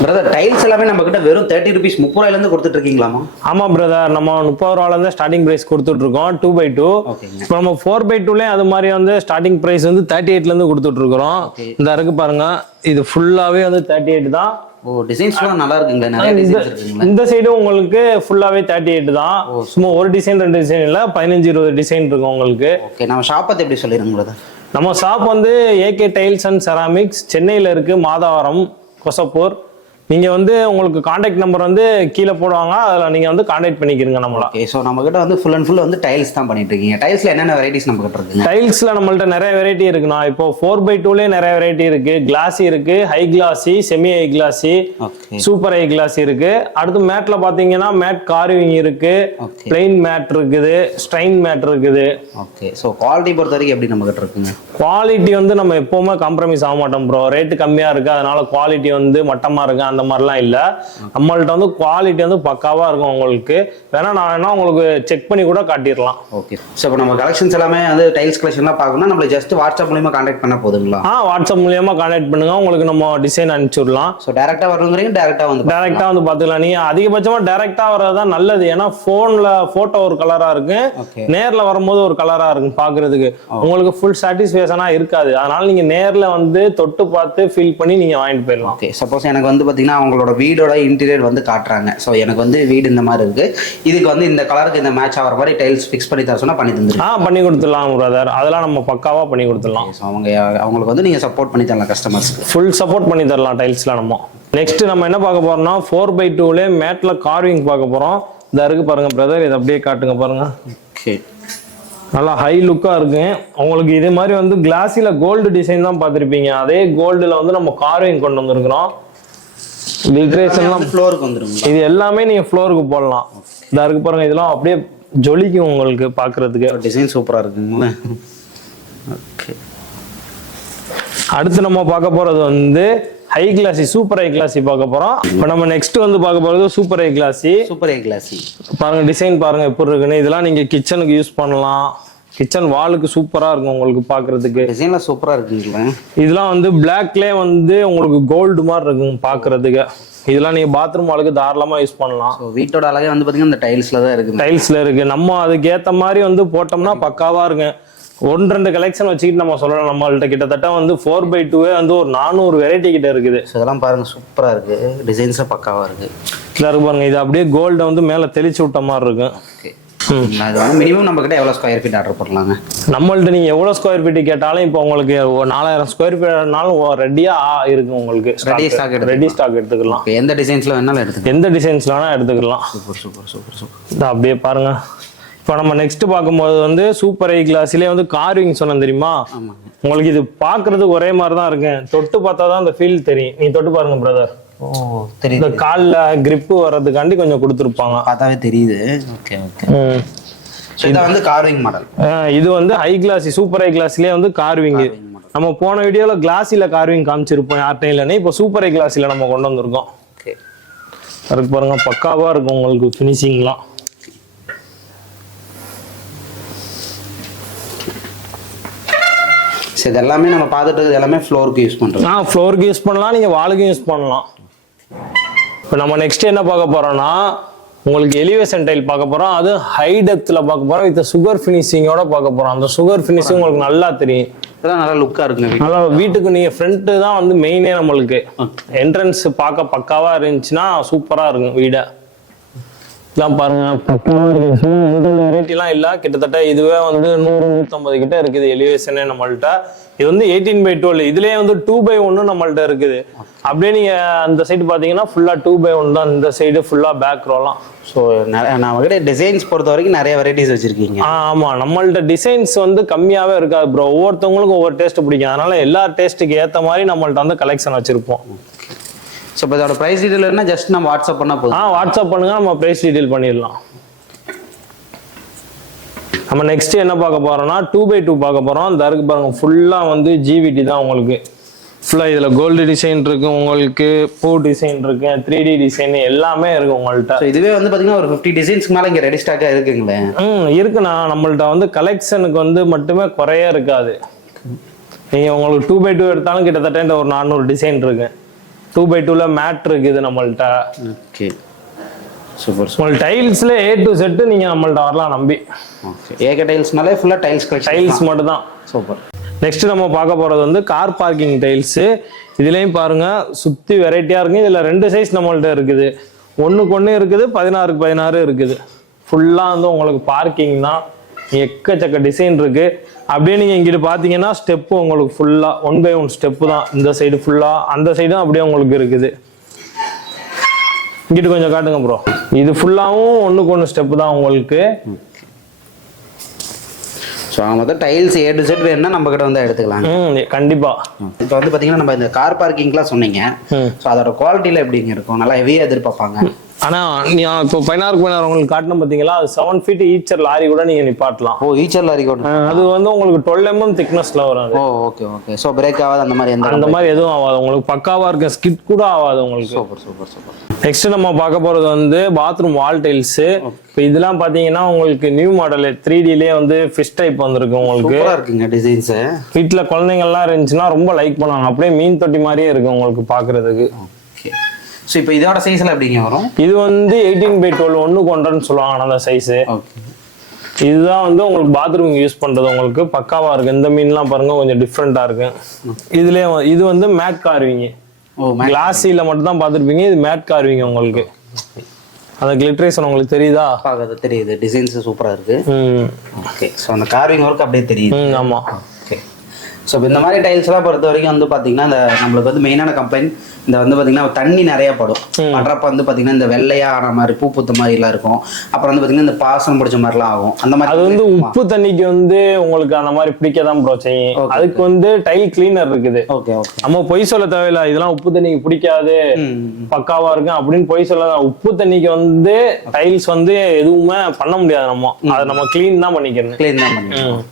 Brother tiles எல்லாமே நம்ம கிட்ட வெறும் 30 rupees 30 ரூபாயிலேருந்து கொடுத்துட்டு இருக்கீங்களாமா? ஆமா பிரதர், நம்ம 30 ரூபாயிலேருந்து ஸ்டார்டிங் பிரைஸ் கொடுத்துட்டு இருக்கோம் 2x2. இப்போ நம்ம 4x2லேயே அது மாதிரி வந்து ஸ்டார்டிங் பிரைஸ் வந்து 38லேருந்து கொடுத்துட்டு இருக்கிறோம். இந்த இருக்கு பாருங்க, இது ஃபுல்லாவே வந்து 38 தான். ஓ, டிசைன்ஸ்லாம் நல்லா இருக்குங்களா? நிறைய டிசைன்ஸ் இருக்குங்களா? இந்த சைடு உங்களுக்கு ஃபுல்லாவே 38 தான். சும்மா ஒரு டிசைன் 2 டிசைன் இல்ல, 15-20 டிசைன் இருக்கும் உங்களுக்கு. ஓகே, நம்ம ஷாப் பத்தி எப்படி சொல்லிருங்க பிரதர்? நம்ம ஷாப் வந்து ஏகே டைல்ஸ் அண்ட் செராமிக்ஸ், சென்னையில இருக்கு, மாதவரம், கொசப்பூர். நீங்க வந்து உங்களுக்கு கான்டாக்ட் நம்பர் வந்து கீழே போடுவாங்க, அதில் நீங்க வந்து கான்டாக்ட் பண்ணிக்கிறீங்க நம்மள. ஓகே, ஸோ நம்ம கிட்ட வந்து ஃபுல் அண்ட் ஃபுல் வந்து டைல்ஸ் தான் பண்ணிட்டு இருக்கீங்க. டைல்ஸ்ல என்னென்ன வெரைட்டிஸ் நம்ம கிட்ட இருக்குங்க? டைல்ஸ்ல நம்மள்ட்ட நிறைய வெரைட்டி இருக்குண்ணா. இப்போ 4x2லேயே நிறைய வெரைட்டி இருக்கு. கிளாஸி இருக்கு, high classy, semi high classy, super high classy இருக்கு. அடுத்து மேட்ல பாத்தீங்கன்னா மேட் கார்விங் இருக்கு, பிளெயின் மேட் இருக்குது, ஸ்ட்ரைன் மேட் இருக்குது. ஓகே, ஸோ குவாலிட்டி பொறுத்த வரைக்கும் எப்படி நம்ம கிட்ட இருக்குங்க? குவாலிட்டி வந்து நம்ம எப்பவுமே காம்ப்ரமைஸ் ஆக மாட்டோம் ப்ரோ. ரேட்டு கம்மியா இருக்கு அதனால குவாலிட்டி வந்து மட்டமா இருக்கு அந்த மாதிரிலாம் இல்ல. நம்மள்ட்ட வந்து குவாலிட்டி வந்து பக்காவா இருக்கும். உங்களுக்கு வேணா நான் வேணா உங்களுக்கு செக் பண்ணி கூட காட்டிடலாம். ஓகே, ஸோ இப்போ நம்ம கலெக்ஷன்ஸ் எல்லாமே வந்து டைல்ஸ் கலெக்ஷன்லாம் பார்க்கணும்னா நம்மள ஜஸ்ட் வாட்ஸ்அப் மூலியமா கான்டாக்ட் பண்ண போதுங்களா? வாட்ஸ்அப் மூலியமா கான்டாக்ட் பண்ணுங்க, உங்களுக்கு நம்ம டிசைன் அனுப்பிச்சுடலாம். ஸோ டேரக்டா வரணுங்கிறீங்க, டேரக்டா வந்து பாத்துக்கலாம். நீங்க அதிகபட்சமா டேரக்டா வர்றதுதான் நல்லது. ஏன்னா போன்ல போட்டோ ஒரு கலரா இருக்கு, நேர்ல வரும்போது ஒரு கலரா இருக்கு பாக்குறதுக்கு. உங்களுக்கு ஃபுல் சாட்டிஸ்ஃபேக்ஷனா இருக்காது. அதனால நீங்க நேர்ல வந்து தொட்டு பார்த்து ஃபீல் பண்ணி நீங்க வாங்கிட்டு போயிடலாம். ஓகே, சப்போஸ் எனக்கு வந்து பாத்தீங்கன்னா அவங்களோட வீடோட இன்டீரியர் வந்து காட்டுறாங்க. ஸோ எனக்கு வந்து வீடு இந்த மாதிரி இருக்கு, இதுக்கு வந்து இந்த கலருக்கு இந்த மேட்ச் ஆகிற மாதிரி டைல்ஸ் ஃபிக்ஸ் பண்ணி தர சொன்னா பண்ணி தந்துருக்கோம். பண்ணி கொடுத்துடலாம் பிரதர், அதெல்லாம் நம்ம பக்காவா பண்ணி கொடுத்துடலாம். ஸோ அவங்களுக்கு வந்து நீங்க சப்போர்ட் பண்ணி தரலாம், கஸ்டமர்ஸ்க்கு ஃபுல் சப்போர்ட் பண்ணி தரலாம் டைல்ஸ்ல. நம்ம நெக்ஸ்ட் நம்ம என்ன பார்க்க போறோம்னா 4x2ல மேட்ல கார்விங் பார்க்க போறோம். இந்த இருக்கு பாருங்க பிரதர், இதை அப்படியே காட்டுங்க பாருங்க. ஓகே, நல்லா ஹை லுக்கா இருக்கு. உங்களுக்கு இதே மாதிரி வந்து கிளாஸில கோல்டு டிசைன் தான் பார்த்திருப்பீங்க, அதே கோல்டுல வந்து நம்ம கார்விங் கொண்டு வந்திருக்கிறோம். ஃப்ளோருக்கு வந்துரும். இது எல்லாமே நீங்க ஃப்ளோருக்கு போடலாம். இந்த இருக்கு பாருங்க, இதெல்லாம் அப்படியே ஜொலிக்கும் உங்களுக்கு பாக்குறதுக்கு. டிசைன் சூப்பரா இருக்குங்க. ஓகே, அடுத்து நம்ம பார்க்க போறது வந்து high classy, super high classy பார்க்க போறோம். இப்போ நம்ம நெக்ஸ்ட் வந்து பார்க்க போறது super high classy. Super high classy பாருங்க, டிசைன் பாருங்க எப்படி இருக்குன்னு. இதெல்லாம் நீங்க கிச்சனுக்கு யூஸ் பண்ணலாம், கிச்சன் வாலுக்கு சூப்பரா இருக்கும் உங்களுக்கு பாக்குறதுக்கு. டிசைன்லாம் சூப்பரா இருக்குங்களா? இதெல்லாம் வந்து பிளாக்லயே வந்து உங்களுக்கு கோல்டு மாதிரி இருக்கும் பாக்குறதுக்கு. இதெல்லாம் நீங்க பாத்ரூம் வாலுக்கு தாராளமா யூஸ் பண்ணலாம். வீட்டோட அழகே வந்து பாத்தீங்கன்னா இந்த டைல்ஸ்ல தான் இருக்கு. டைல்ஸ்ல இருக்கு. நம்ம அதுக்கு ஏத்த மாதிரி வந்து போட்டோம்னா பக்காவா இருக்கு. 1-2 கலெக்ஷன் வச்சுக்கிட்டு நம்ம சொல்லலாம். நம்மள்ட்ட கிட்டத்தட்ட வந்து 4x2 வந்து ஒரு 400 வெரைட்டி கிட்ட இருக்குது. இதெல்லாம் பாருங்க சூப்பரா இருக்கு, டிசைன்ஸும் பக்காவா இருக்கு. இருக்கு பாருங்க, இது அப்படியே கோல்டை வந்து மேல தெளிச்சு விட்ட மாதிரி இருக்கு. மினிமம் நம்ம கிட்ட எவ்வளவு ஸ்கொயர் ஃபீட் ஆர்டர் பண்ணலாங்க? நம்மள்ட்ட நீங்க எவ்வளவு ஸ்கொயர் ஃபீட் கேட்டாலும் இப்போ உங்களுக்கு 4000 ஸ்கொயர் ஃபீட்னாலும் ரெடியா இருக்கு உங்களுக்கு. ரெடி ஸ்டாக் எடுத்துக்கலாம். எந்த டிசைன்ஸ்ல வேணாலும் எடுத்துக்கலாம், எந்த டிசைன்ஸ்ல வேணா எடுத்துக்கலாம். Super super super super. அப்படியே பாருங்க. இப்போ நம்ம நெக்ஸ்ட் பார்க்கும்போது வந்து சூப்பர் ஹை கிளாஸ்லயே வந்து கார்விங் சொன்னேன் தெரியுமா? உங்களுக்கு இது பாக்குறதுக்கு ஒரே மாதிரி தான் இருக்கு, தொட்டு பார்த்தா தான் அந்த ஃபீல் தெரியும். நீங்க தொட்டு பாருங்க பிரதர். ஓ தெரியுது. இந்த கால்ல கிரிப் வர்றதுக்காண்டி கொஞ்சம் கொடுத்துருப்பாங்க, பார்த்தாவே தெரியுது. Okay okay. இது வந்து கார்விங் மாடல். இது வந்து ஹை கிளாஸி, சூப்பர் ஹை கிளாஸ்லயே வந்து கார்விங். நம்ம போன வீடியோல கிளாஸில கார்விங் காமிச்சிருப்போம் யார்ட்டையும் இல்லைன்னு. இப்போ சூப்பர் ஹை கிளாஸ்ல நம்ம கொண்டு வந்திருக்கோம். ஓகே, அதுக்கு பாருங்க பக்காவா இருக்கும் உங்களுக்கு ஃபினிஷிங்லாம். இது எல்லாமே நம்ம பார்த்துட்டு எல்லாமே ஃப்ளோருக்கு யூஸ் பண்றோம். ஃப்ளோருக்கு யூஸ் பண்ணலாம், நீங்க வாலுக்கும் யூஸ் பண்ணலாம். இப்போ நம்ம நெக்ஸ்ட் என்ன பார்க்க போறோம்னா உங்களுக்கு எலிவேஷன் டைல் பார்க்க போறோம். அது ஹை டெப்த்ல பார்க்க போறோம், வித் சுகர் ஃபினிஷிங்கோட பார்க்க போறோம். அந்த சுகர் ஃபினிஷிங் உங்களுக்கு நல்லா தெரியும். இதெல்லாம் நல்லா லுக்கா இருக்குங்க. நல்லா வீட்டுக்கு நீங்க ஃப்ரண்ட் தான் வந்து மெயினே. நம்மளுக்கு என்ட்ரன்ஸ் பார்க்க பக்காவா இருந்துச்சுன்னா சூப்பரா இருக்கும் வீடை. இதான் பாருங்க பக்காவா இருக்கு. வெரைட்டிலாம் இல்லை, கிட்டத்தட்ட இதுவே வந்து 100-150 கிட்ட இருக்குது எலிவேஷனே நம்மள்ட்ட. இது வந்து 18x12. இதுலயே வந்து 2x1 நம்மள்ட்ட இருக்குது. அப்படியே நீங்க அந்த சைடு பாத்தீங்கன்னா ஃபுல்லா 2x1 தான். இந்த சைடு ஃபுல்லா பேக் ரோலாம். ஸோ நம்ம கிட்ட டிசைன்ஸ் பொறுத்த வரைக்கும் நிறைய வெரைட்டிஸ் வச்சிருக்கீங்க. ஆமா, நம்மள்ட்ட டிசைன்ஸ் வந்து கம்மியாவே இருக்காது ப்ரோ. ஒவ்வொருத்தவங்களுக்கும் ஒவ்வொரு டேஸ்ட் பிடிக்கும். அதனால எல்லா டேஸ்ட்டுக்கு ஏற்ற மாதிரி நம்மள்ட்ட வந்து கலெக்ஷன் வச்சிருப்போம். ஸோ இப்போ இதோட ப்ரைஸ் டீட்டெயில் என்ன ஜஸ்ட் நம்ம வாட்ஸ்அப் பண்ணால் போதும்? வாட்ஸ்அப் பண்ணுங்க, நம்ம ப்ரைஸ் டீட்டெயில் பண்ணிடலாம். நம்ம நெக்ஸ்ட் என்ன பார்க்க போறோம்னா 2x2 பார்க்க போறோம். இந்த இருக்கு பாருங்க, ஃபுல்லா வந்து ஜிவிடி தான் உங்களுக்கு. ஃபுல்லா இதுல கோல்டு டிசைன் இருக்கு, உங்களுக்கு பூ டிசைன் இருக்கு, 3D டிசைன் எல்லாமே இருக்கு உங்கள்ட்ட. இதுவே வந்து பாத்தீங்கன்னா ஒரு 50 டிசைன்ஸ்க்கு மேல இங்க ரெடி ஸ்டாக்கா இருக்குங்களே. இருக்குண்ணா. நம்மள்ட்ட வந்து கலெக்ஷனுக்கு வந்து மட்டுமே குறைய இருக்காது. நீங்க உங்களுக்கு 2x2 எடுத்தாலும் கிட்டத்தட்ட ஒரு 400 டிசைன் இருக்கு. 2x2ல மேட் இருக்குது நம்மள்ட்ட. Okay super. உங்களுக்கு டைல்ஸ்ல A to Z நீங்க நம்மள்ட்ட வரலாம் நம்பி. ஓகே ஏக டைல்ஸ்னாலே ஃபுல்லா டைல்ஸ் கலெக்ஷன். டைல்ஸ் மட்டும் தான். சூப்பர். நெக்ஸ்ட் நம்ம பார்க்க போறது வந்து கார் பார்க்கிங் டைல்ஸ். இதுலயும் பாருங்க சுத்தி வெரைட்டியா இருக்கு. இதுல 2 சைஸ் நம்மள்ட்ட இருக்குது. 1க்கு1 இருக்குது, 16க்கு 16 இருக்குது. ஃபுல்லா வந்து உங்களுக்கு பார்க்கிங் தான். எக்கச்சக்க டிசைன் இருக்கு. அப்படியே நீங்க இங்கிட்டு பாத்தீங்கன்னா ஸ்டெப்பு உங்களுக்கு ஃபுல்லா 1x1 ஸ்டெப்பு தான். இந்த சைடு ஃபுல்லா, அந்த சைடும் அப்படியே உங்களுக்கு இருக்குது. இங்கிட்டு கொஞ்சம் காட்டுங்க ப்ரோ. இது ஃபுல்லாவும் 1க்கு1 ஸ்டெப்பு தான் உங்களுக்கு. ஸோ மொத்தம் டைல்ஸ் A to Z வேணும்னா நம்ம கிட்ட வந்து எடுத்துக்கலாம். கண்டிப்பா. இப்போ வந்து பாத்தீங்கன்னா நம்ம இந்த கார் பார்க்கிங்லாம் சொன்னீங்க. ஸோ அதோட குவாலிட்டியில எப்படிங்க இருக்கும்? நல்லா ஹெவியா எதிர்பார்ப்பாங்க. ஆனா நீ இப்போ 16க்கு 16 உங்களுக்கு காட்டணும் பாத்தீங்களா, அது 7 feet ஈச்சர் லாரி கூட நீங்க நிப்பாட்டலாம். ஓ ஈச்சர் லாரி கூட. அது வந்து உங்களுக்கு 12 mm திக்னஸ்ல வரும். ஓ ஓகே ஓகே. ஸோ பிரேக் ஆகாது அந்த மாதிரி அந்த மாதிரி எதுவும் ஆகாது உங்களுக்கு. பக்காவா இருக்க ஸ்கிட் கூட ஆகாது உங்களுக்கு. Super super super. நெக்ஸ்ட் நம்ம பார்க்க போறது வந்து பாத்ரூம் வால் டைல்ஸ். இப்போ இதெல்லாம் பாத்தீங்கன்னா உங்களுக்கு நியூ மாடல் 3Dலயே வந்து ஃபிஷ் டைப் வந்திருக்கு உங்களுக்கு. சூப்பரா இருக்குங்க டிசைன்ஸ். வீட்டுல குழந்தைங்க எல்லாம் இருந்துச்சுன்னா ரொம்ப லைக் பண்ணுவாங்க. அப்படியே மீன் தொட்டி மாதிரியே இருக்கு உங்களுக்கு பாக்குறதுக்கு. ஓகே. ஸோ இப்போ இதோட சைஸ்ல எப்படிங்க வரும்? இது வந்து 18x12 1:1 சொல்லுவாங்க அந்த சைஸ். ஓகே. இதுதான் வந்து உங்களுக்கு பாத்ரூம் யூஸ் பண்றது உங்களுக்கு பக்காவா இருக்கு. இந்த மீன்லாம் பாருங்க கொஞ்சம் டிஃப்ரெண்டா இருக்கு. இதுலயே இது வந்து மேட் கார்விங். கிளாஸில மட்டும் தான் பார்த்துருப்பீங்க. இது மேட் கார்விங் உங்களுக்கு. அந்த கிளிட்ரேஷன் உங்களுக்கு தெரியுதா? பார்க்கறது தெரியுது. டிசைன்ஸ் சூப்பரா இருக்கு. ஓகே. ஸோ அந்த கார்விங் ஒர்க் அப்படியே தெரியுது. ஆமா. ஓகே. ஸோ இந்த மாதிரி டைல்ஸ்லாம் பொறுத்த வரைக்கும் வந்து பார்த்தீங்கன்னா இந்த நம்மளுக்கு வந்து மெயினான கம்ப்ளைண்ட் இந்த வந்து பார்த்தீங்கன்னா தண்ணி நிறையா படும். படுறப்ப வந்து பார்த்தீங்கன்னா இந்த வெள்ளையா ஆன மாதிரி பூ பூத்த மாதிரிலாம் இருக்கும். அப்புறம் வந்து பார்த்தீங்கன்னா இந்த பாசனம் பிடிச்ச மாதிரிலாம் ஆகும். அந்த மாதிரி அது வந்து உப்பு தண்ணிக்கு வந்து உங்களுக்கு அந்த மாதிரி பிடிக்கதான் ப்ரோ செய்யும். அதுக்கு வந்து டைல் கிளீனர் இருக்குது. Okay okay. நம்ம பொய் சொல்ல தேவையில்லை. இதெல்லாம் உப்பு தண்ணிக்கு பிடிக்காது பக்காவா இருக்கும் அப்படின்னு பொய் சொல்ல. உப்பு தண்ணிக்கு வந்து டைல்ஸ் வந்து எதுவுமே பண்ண முடியாது. நம்ம அதை நம்ம கிளீன் தான் பண்ணிக்கணும். கிளீன் தான் பண்ணிக்கணும்.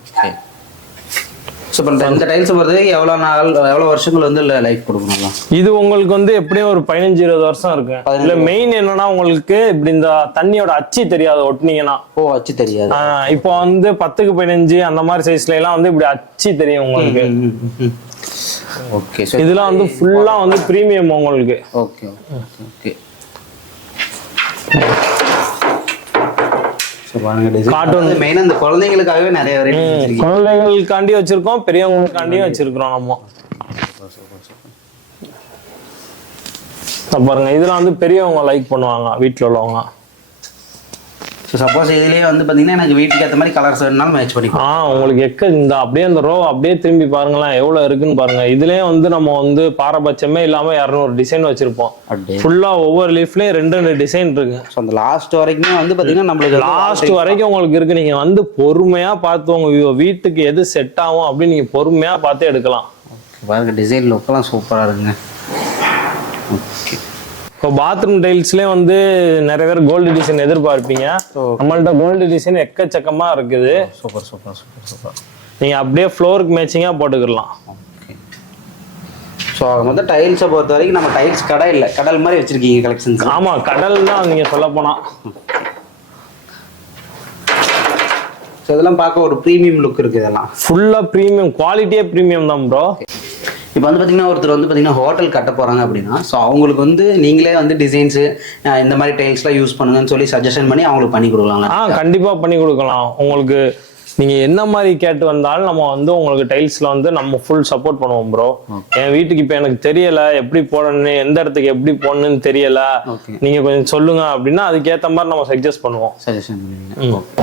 ஸோ இப்போ இந்த டைல்ஸ் பொறுத்து எவ்வளோ வருஷங்கள் வந்து லைஃப் கொடுக்கணும்? இது உங்களுக்கு வந்து எப்படியும் ஒரு 15-20 வருஷம் இருக்கு. இதுல மெயின் என்னன்னா உங்களுக்கு இப்படி இந்த தண்ணியோட அச்சு தெரியாது ஒட்டினீங்கன்னா. ஓ அச்சு தெரியாது. இப்போ வந்து 10க்கு 15 அந்த மாதிரி சைஸ்ல எல்லாம் வந்து இப்படி அச்சு தெரியும் உங்களுக்கு. ஓகே. இதெல்லாம் வந்து ஃபுல்லா வந்து பிரீமியம் உங்களுக்கு. Okay okay. கார்ட்டூன் மெயினா இந்த குழந்தைகளுக்காகவே நிறைய வெரைட்டி வச்சிருக்கீங்க. குழந்தைகளுக்காண்டி வச்சிருக்கோம், பெரியவங்களுக்காண்டியும் வச்சிருக்கிறோம் நம்ம. பாருங்க இதெல்லாம் வந்து பெரியவங்க லைக் பண்ணுவாங்க வீட்டுல உள்ளவங்க. சப்போஸ் இதுலயே வந்து பாத்தீங்கன்னா எனக்கு வீட்டுக்கு ஏற்ற மாதிரி கலர்ஸ் வேணும்னாலும் மேட்ச் பண்ணிக்கலாம். உங்களுக்கு இந்த அப்படியே அந்த ரோ அப்படியே திரும்பி பாருங்களேன் எவ்வளவு இருக்குன்னு பாருங்க. இதுலயே வந்து நம்ம வந்து பாரபட்சமே இல்லாம 200 டிசைன் வச்சிருப்போம். ஃபுல்லா ஒவ்வொரு லீஃப்லயும் 2 டிசைன் இருக்கு. அந்த லாஸ்ட் வரைக்குமே வந்து பாத்தீங்கன்னா நம்மளுக்கு லாஸ்ட் வரைக்கும் உங்களுக்கு இருக்கு. நீங்க வந்து பொறுமையா பார்த்து உங்க வீட்டுக்கு எது செட் ஆகும் அப்படின்னு நீங்க பொறுமையா பார்த்து எடுக்கலாம். பாருங்க டிசைன் லுக்கெல்லாம் சூப்பரா இருக்குங்க. ஓகே. இப்போ பாத்ரூம் டைல்ஸ்லேயே வந்து நிறைய பேர் கோல்டு டிசைன் எதிர்பார்ப்பீங்க. நம்மள்ட்ட கோல்டு டிசைன் எக்கச்சக்கமா இருக்குது. Super super super super. நீங்க அப்படியே ஃப்ளோருக்கு மேட்சிங்கா போட்டுக்கலாம். ஓகே. ஸோ மொத்தம் டைல்ஸை பொறுத்த வரைக்கும் நம்ம டைல்ஸ் கடை இல்லை, கடல் மாதிரி வச்சிருக்கீங்க கலெக்ஷன்ஸ். ஆமா கடல் தான் நீங்க சொல்ல போனா. ஸோ இதெல்லாம் பார்க்க ஒரு ப்ரீமியம் லுக் இருக்கு. இதெல்லாம் ஃபுல்லா ப்ரீமியம் குவாலிட்டியே ப்ரீமியம் தான் ப்ரோ. இப்போ வந்து பார்த்தீங்கன்னா ஒருத்தர் வந்து பார்த்தீங்கன்னா ஹோட்டல் கட்ட போகிறாங்க அப்படின்னா ஸோ அவங்களுக்கு வந்து நீங்களே வந்து டிசைன்ஸு இந்த மாதிரி டைல்ஸ்லாம் யூஸ் பண்ணுங்கன்னு சொல்லி சஜஷன் பண்ணி அவங்களுக்கு பண்ணி கொடுக்கலாம். கண்டிப்பாக பண்ணி கொடுக்கலாம். உங்களுக்கு நீங்கள் என்ன மாதிரி கேட்டு வந்தாலும் நம்ம வந்து உங்களுக்கு டைல்ஸில் வந்து நம்ம ஃபுல் சப்போர்ட் பண்ணுவோம் ப்ரோ. என் வீட்டுக்கு இப்போ எனக்கு தெரியலை எப்படி போடணும்னு, எந்த இடத்துக்கு எப்படி போடணும்னு தெரியல, நீங்கள் கொஞ்சம் சொல்லுங்க அப்படின்னா அதுக்கேற்ற மாதிரி நம்ம சஜஸ்ட் பண்ணுவோம்.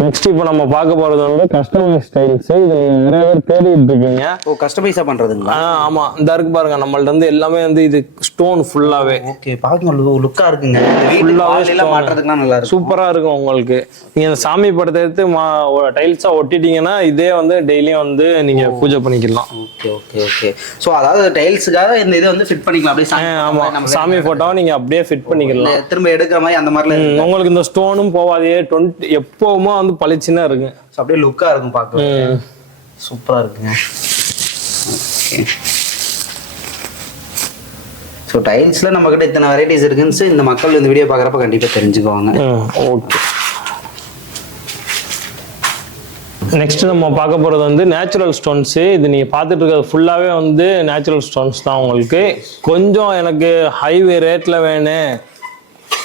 நெக்ஸ்ட் இப்போ நம்ம பார்க்க போகிறது வந்து கஸ்டமைஸ் டைல்ஸ். இது நிறைய பேர் தேடிட்டு இருக்கீங்க. ஓ கஸ்டமைஸாக பண்ணுறதுங்களா? ஆமாம் இந்த இருக்கு பாருங்க நம்மள்ட்ட வந்து எல்லாமே வந்து இது ஸ்டோன் ஃபுல்லாகவே. ஓகே பார்க்க லுக்காக இருக்குங்க. ஃபுல்லாகவே மாட்டுறதுக்குலாம் நல்லா இருக்கும். சூப்பராக இருக்கும் உங்களுக்கு. நீங்கள் சாமி படத்தை எடுத்து டைல்ஸாக ஒட்டி இதே வந்து டெய்லியும் வந்து நீங்க பூஜை பண்ணிக்கலாம். Okay okay okay. சோ அதாவது டைல்ஸ்க்காக இந்த இதை வந்து ஃபிட் பண்ணிக்கலாம் அப்படியே. ஆமா சாமி போட்டோவை நீங்க அப்படியே ஃபிட் பண்ணிக்கலாம். திரும்ப எடுக்கிற மாதிரி அந்த மாதிரில உங்களுக்கு இந்த ஸ்டோனும் போவாதே. 20 எப்பவுமே வந்து பளிச்சுன்னா இருக்கு. அப்படியே லுக்கா இருக்கும் பார்க்க. சூப்பரா இருக்குங்க. ஓகே. ஸோ டைல்ஸ்ல நம்ம கிட்ட இத்தனை வெரைட்டிஸ் இருக்குன்னு இந்த மக்கள் இந்த வீடியோ பார்க்குறப்ப கண்டிப்பா தெரிஞ்சுக்குவாங்க. ஓகே. நெக்ஸ்ட் நம்ம பார்க்க போகிறது வந்து நேச்சுரல் ஸ்டோன்ஸு. இது நீங்கள் பார்த்துட்டு இருக்கிறது ஃபுல்லாகவே வந்து நேச்சுரல் ஸ்டோன்ஸ் தான். உங்களுக்கு கொஞ்சம் எனக்கு ஹைவே ரேட்டில் வேணும்,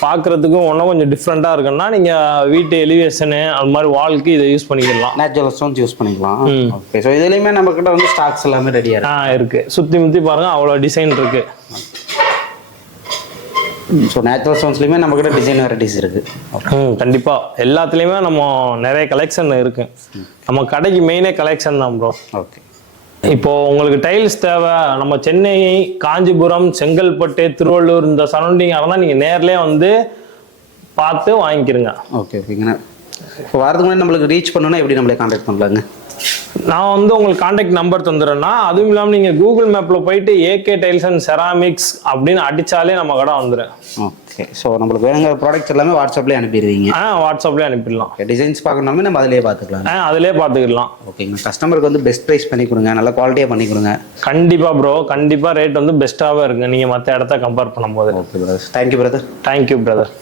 பார்க்குறதுக்கும் ஒன்றும் கொஞ்சம் டிஃப்ரெண்ட்டாக இருக்குன்னா நீங்கள் வீட்டு எலிவேஷனு அது மாதிரி வால்க்கு இதை யூஸ் பண்ணிக்கலாம். நேச்சுரல் ஸ்டோன்ஸ் யூஸ் பண்ணிக்கலாம். ஓகே. ஸோ இதுலேயுமே நம்மக்கிட்ட வந்து ஸ்டாக்ஸ் எல்லாமே ரெடியாக இருக்கு. இருக்குது. சுற்றி முற்றி பாருங்கள், அவ்வளோ டிசைன் இருக்குது. ஸோ நேச்சுரல் ஸ்டோன்ஸ்லையுமே நம்மக்கிட்ட டிசைன் வெரைட்டிஸ் இருக்குது. கண்டிப்பாக எல்லாத்துலேயுமே நம்ம நிறைய கலெக்ஷன் இருக்குது. நம்ம கடைக்கு மெயினே கலெக்ஷன் தான் ப்ரோ. ஓகே. இப்போ உங்களுக்கு டைல்ஸ் தேவை, நம்ம சென்னை, காஞ்சிபுரம், செங்கல்பட்டு, திருவள்ளூர் இந்த சரௌண்டிங்காக இருந்தால் நீங்கள் நேர்லேயே வந்து பார்த்து வாங்கிக்கிறங்க. ஓகே ஓகேங்கண்ணா. இப்போ வரதுக்கு முன்னாடி நம்மளுக்கு ரீச் பண்ணணும்னா எப்படி நம்மளை கான்டாக்ட் பண்ணலாங்க? நான் வந்து உங்களுக்கு கான்டாக்ட் நம்பர் தந்துடுறேன்னா, அதுவும் இல்லாமல் நீங்கள் கூகுள் மேப்பில் போயிட்டு ஏகே டைல்ஸ் அண்ட் செராமிக்ஸ் அப்படின்னு அடித்தாலே நம்ம கடை வந்துடும். ஓகே. ஸோ நம்மளுக்கு வேணுங்கிற ப்ராடக்ட்ஸ் எல்லாமே வாட்ஸ்அப்லேயே அனுப்பிடுவீங்க? வாட்ஸ்அப்லேயே அனுப்பிடலாம். டிசைன்ஸ் பார்க்கணுமே நம்ம அதிலே பார்த்துக்கலாம். அதிலே பார்த்துக்கலாம். ஓகேங்க. கஸ்டமருக்கு வந்து பெஸ்ட் ப்ரைஸ் பண்ணி கொடுங்க, நல்ல குவாலிட்டியாக பண்ணி கொடுங்க. கண்டிப்பாக ப்ரோ, கண்டிப்பாக ரேட் வந்து பெஸ்ட்டாகவே இருக்குங்க நீங்கள் மற்ற இடத்த கம்பேர் பண்ணும்போது. Okay brother. Thank you brother. Thank you brother.